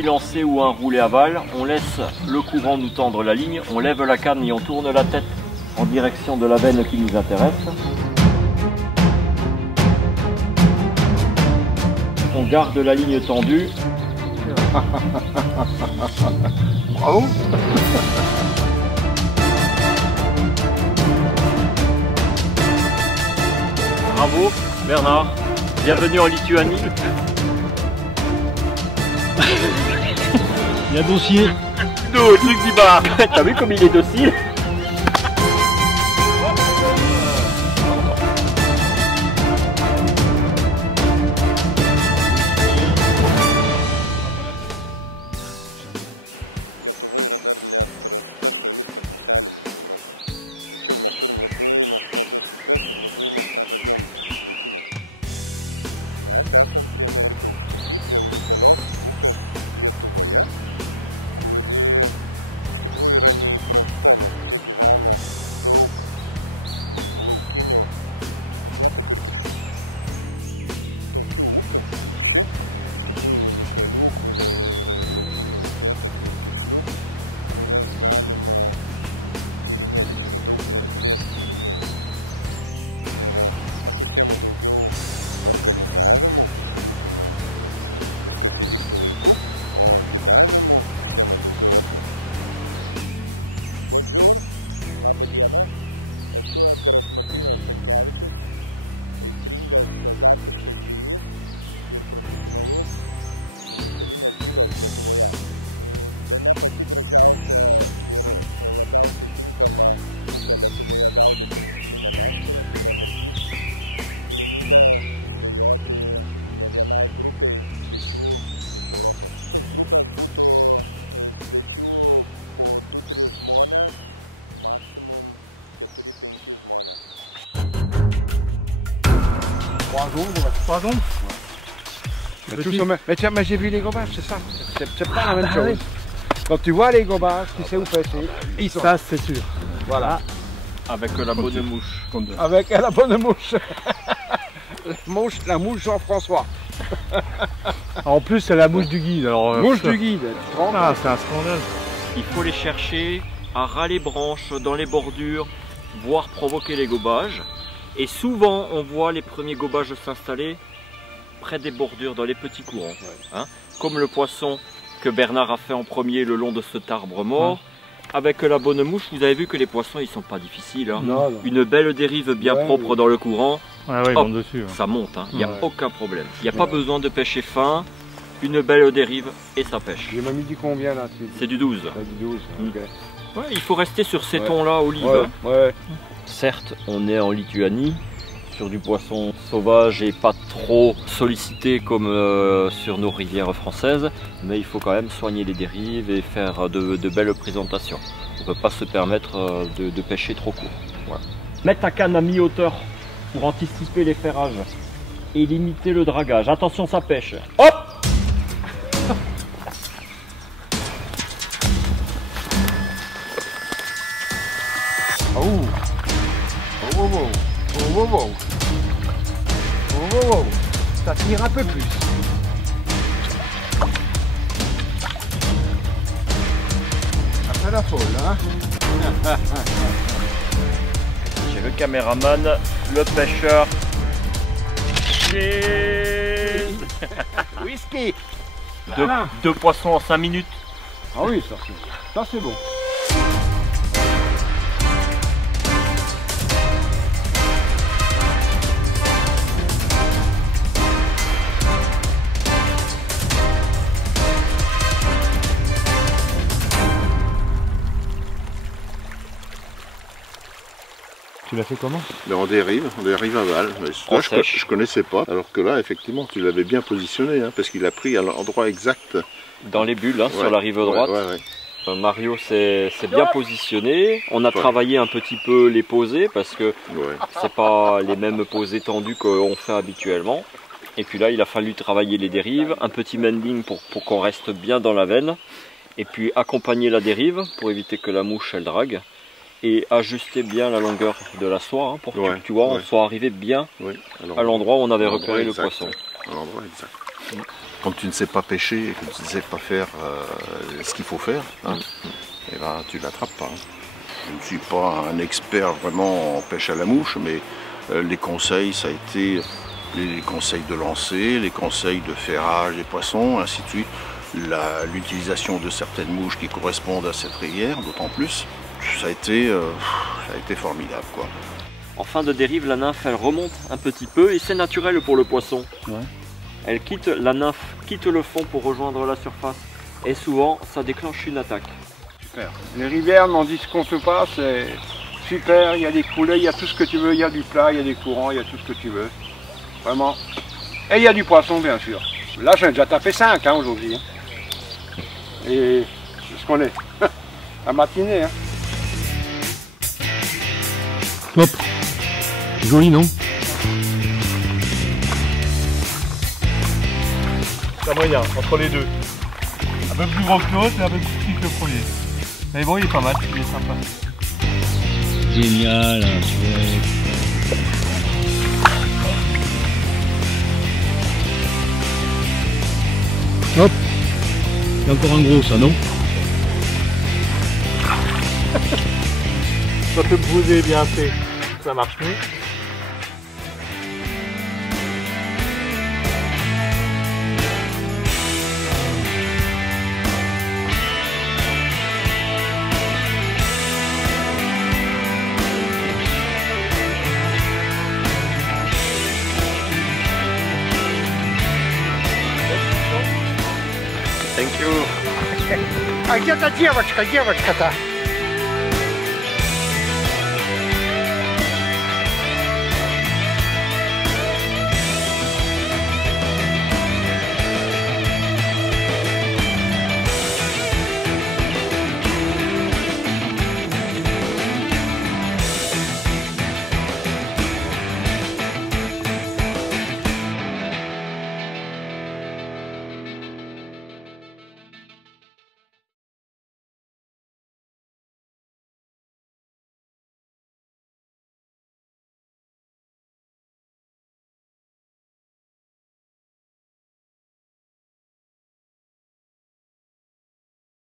petit lancer ou un roulé aval, on laisse le courant nous tendre la ligne, on lève la canne et on tourne la tête en direction de la veine qui nous intéresse. On garde la ligne tendue. Bravo. Bravo Bernard, bienvenue en Lituanie. Il y a dossier. Le truc du bar. T'as vu comme il est docile? Trois ombres. Mais tiens, mais j'ai vu les gobages, c'est ça. C'est pas la même chose. Oui. Quand tu vois les gobages, tu sais où pêcher. Ça, c'est sûr. Voilà. Avec la bonne mouche. Avec la bonne mouche. La mouche Jean-François. En plus, c'est la mouche du guide. Alors, mouche du guide. Ah, c'est un scandale. Il faut les chercher à ras les branches, dans les bordures, voire provoquer les gobages. Et souvent, on voit les premiers gobages s'installer près des bordures, dans les petits courants. Ouais. Hein, comme le poisson que Bernard a fait en premier le long de cet arbre mort. Avec la bonne mouche, vous avez vu que les poissons, ils sont pas difficiles. Hein. Non, non. Une belle dérive bien propre dans le courant. Ouais, ouais, hop, dessus, ça monte, il n'y a aucun problème. Il n'y a pas besoin de pêcher fin, une belle dérive et ça pêche. J'ai mis dit combien là? C'est du 12. C'est du 12, ok. Ouais, il faut rester sur ces tons-là, olive. Ouais. Certes, on est en Lituanie, sur du poisson sauvage et pas trop sollicité comme sur nos rivières françaises, mais il faut quand même soigner les dérives et faire de belles présentations. On ne peut pas se permettre de pêcher trop court. Voilà. Mettre ta canne à mi-hauteur pour anticiper les ferrages et limiter le dragage. Attention, ça pêche. Hop! Ça tire un peu plus. Ça fait la folle, hein. J'ai le caméraman, le pêcheur. Whisky. Deux poissons en 5 minutes. Ah oui, ça c'est bon. Tu l'as fait comment? On dérive aval. Là, je connaissais pas, alors que là, effectivement, tu l'avais bien positionné, hein, parce qu'il a pris à l'endroit exact. Dans les bulles, sur la rive droite. Mario s'est bien positionné. On a travaillé un petit peu les posées, parce que c'est pas les mêmes posées tendues qu'on fait habituellement. Et puis là, il a fallu travailler les dérives, un petit mending pour qu'on reste bien dans la veine. Et puis accompagner la dérive pour éviter que la mouche elle drague. Et ajuster bien la longueur de la soie pour que tu vois, on soit arrivé bien à l'endroit où on avait repéré le poisson. À l'endroit exact. Quand tu ne sais pas pêcher et que tu ne sais pas faire ce qu'il faut faire, hein, et ben, tu l'attrapes pas. Je ne suis pas un expert vraiment en pêche à la mouche, mais les conseils, ça a été les conseils de lancer, les conseils de ferrage des poissons, ainsi de suite. L'utilisation de certaines mouches qui correspondent à cette rivière, d'autant plus, ça a été formidable, quoi. En fin de dérive, la nymphe elle remonte un petit peu et c'est naturel pour le poisson. Ouais. La nymphe quitte le fond pour rejoindre la surface et souvent ça déclenche une attaque. Super. Les rivières n'en discomptent pas, c'est super, il y a des coulées, il y a tout ce que tu veux, il y a du plat, il y a des courants, il y a tout ce que tu veux. Vraiment. Et il y a du poisson bien sûr. Là j'ai déjà tapé 5 hein, aujourd'hui. Hein. Et c'est ce qu'on est. À matinée. Hein. Hop. Joli non? C'est moyen, entre les deux. Un peu plus gros que l'autre et un peu plus petit que le premier. Mais bon, il est pas mal, il est sympa. Génial, hop, il y a encore un gros ça, non? Quand le bouset est bien fait, ça marche mieux. Thank you. А где-то девочка, девочка-то.